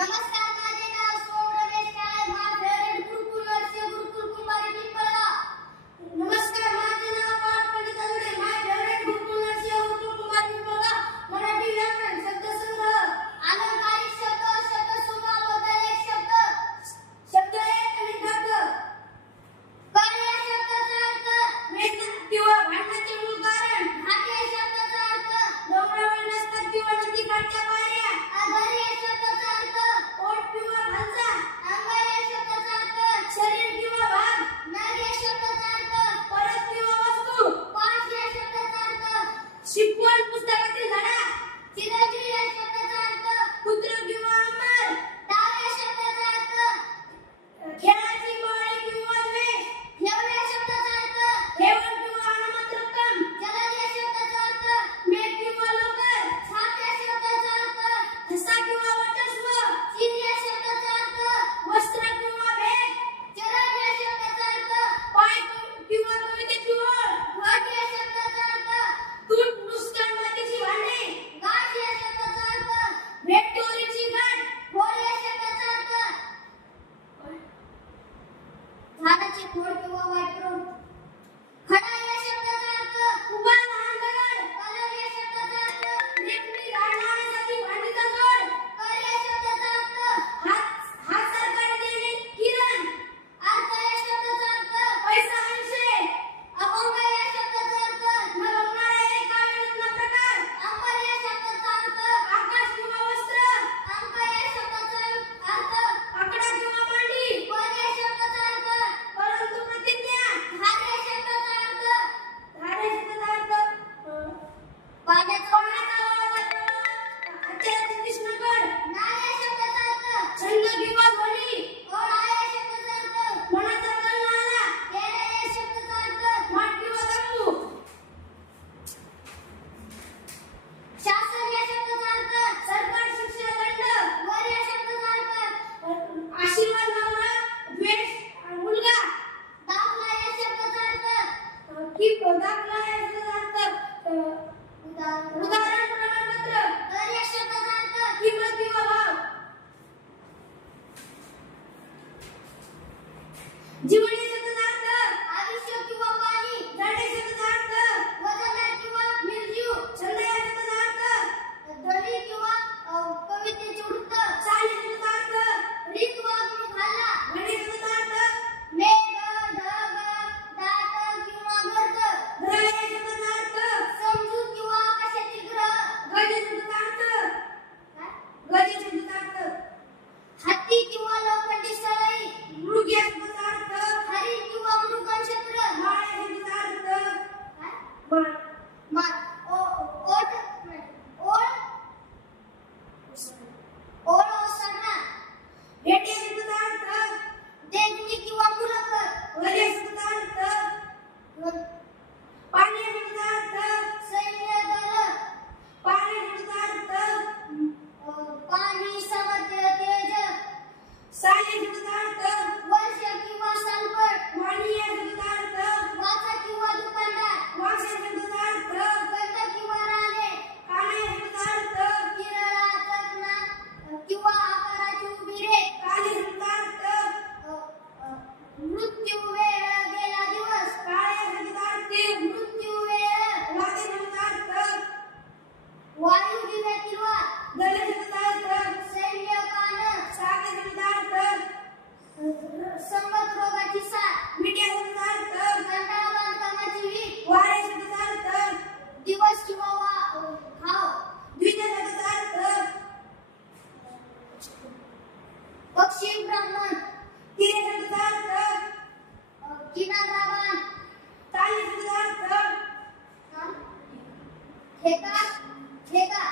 नमस्कार, माझे नाव सोम रमेश काळे. माझा फेवरेट गुरुकुल वर्ष गुरुकुल कुमारी पिंपळगाव. नमस्कार, माझे नाव पार्थ पंडित तावडे. माझा फेवरेट गुरुकुल वर्ष गुरुकुल कुमारी पिंपळगाव. मराठी व्याकरण शब्दसंग्रह, अलंकारिक शब्द, शब्दसमुहाबद्दल एक शब्द, शब्द एक आणि ढग. कर या शब्दाचा अर्थ वेदना किंवा भांडणाचे मूळ कारण. घाट या शब्दाचा अर्थ डोंगरावर नसतात किंवा नदीकाठच्या पायऱ्या. आधार या शब्दाचा अर्थ पोट किंवा खालचा. अंग या शब्दाचा अर्थ शरीर किंवा भाग. नग या शब्दाचा अर्थ परत किंवा वस्तू. पाठ या शब्दाचा अर्थ शिकवण, पुस्तकातील धडा. चिरंजीव या शब्दाचा अर्थ पुत्र किंवा अंमल. डाव या शब्दाचा अर्थ खेळाची गोळी किंवा द्वेष. ठेव या शब्दाचा अर्थ ठेवण किंवा अनामत रक्कम. जलद या शब्दाचा अर्थ मेघ किंवा लोकर. छाप या शब्दाचा अर्थ ठसा किंवा वर्चस्व. चिर या शब्दाचा अर्थ वस्त्र किंवा भेट. चरण या शब्दाचा अर्थ पाय किंवा कवितेची ओळ. घट या शब्दाचा अर्थ तूट, नुकसान, मातीची भांडे. गाठ या शब्दाचा अर्थ भेटवरीची गाठ. खोड या शब्दाचा अर्थ झाडाची खोड किंवा वाईट प्रवृत्ती. खडा या शब्दाचा अर्थ उभा लहान दगड. कलर या शब्दाचा अर्थ लेखणी, राहण्यासाठी भांडीचा जोड. कर या शब्दाचा अर्थ हात सरकार देणे, किरण. अर्थ या शब्दाचा अर्थ पैसा, अंशे. अभंग या शब्दाचा अर्थ न रंगणारा एक काव्यरत्न प्रकार. अंबर या शब्दाचा अर्थ आकाश किंवा वस्त्र. अंक या शब्दाचा अर्थ आकडा किंवा मांडी. पर या शब्दाचा अर्थ परंतु प्रतिज्ञा. धार या शब्दाचा अर्थ पाण्याचा आचाराची कृष्णकड. नाळ या शब्दाचा अर्थ छंद किंवा ध्वनी. ओढा या शब्दाचा अर्थ मनाचा कल नाला. तेरा या शब्दाचा अर्थ माठ किंवा तंबू. शासन या शब्दाचा अर्थ सरकार, शिक्षा, दंड. वर या शब्दाचा अर्थ आशीर्वाद, नवरा, द्वेष, मुलगा. दाखला या शब्दाचा अर्थ दाखला या शब्दाचा अर्थ उदाहरण, प्रमाणपत्र. दर या शब्दाचा अर्थ किंमत किंवा भाव. जीवन या शब्दाचा अर्थ आयुष्य किंवा पाणी. जड या शब्दाचा अर्थ वजनदार किंवा निर्जीव. छंद या शब्दाचा अर्थ ध्वनी किंवा कवितेचे वृत्त. चाल या शब्दाचा अर्थ रीत, वागणूक, हल्ला. घड या शब्दाचा अर्थ मेघ, ढग, दाट किंवा गर्द. ग्रह या शब्दाचा अर्थ समजूत किंवा आकाशातील ग्रह. गज या शब्दाचा अर्थ गज या शब्दाचा अर्थ हत्ती किंवा लोखंडी सळई. मृग या शब्दाचा अर्थ हरिण किंवा मृगनक्षत्र. माळ या शब्दाचा अर्थ माळ. ओठ ओळ ओसरणार. भेट या शब्दाचा अर्थ देणगी किंवा मुलाखत. वर या शब्दाचा अर्थ पाणी या शब्दाचा अर्थ सैन्य, दल. पाणी या शब्दाचा अर्थ पाणी, समुद्र, तेज. साल या शब्दाचा अर्थ वर्ष किंवा सालपट. वाणी या शब्दाचा अर्थ वाचा किंवा दुकानदार. वास या शब्दाचा अर्थ गंध किंवा राणे. काना या शब्दाचा अर्थ किरळा, चकना किंवा आकाराची उभी रेघ. काल या शब्दाचा अर्थ मृत्यू, वेळ, गेला दिवस. काळ या शब्दाचा अर्थ मृत्यू, वेळ. वात या शब्दाचा अर्थ वायू, दिव्यातील वात. दल या शब्दाचा अर्थ सैन्य, कान. साग या शब्दाचा अर्थ संगत, रोगाची साथ. मीठ या शब्दाचा अर्थ कंटाळा, बांधकामाची वीट. वार या शब्दाचा अर्थ दिवस किंवा घाव. द्विज या शब्दाचा अर्थ पक्षी, ब्राह्मण. तीर या शब्दाचा अर्थ किनारा, बाण. ताल या शब्दाचा अर्थ ठेका.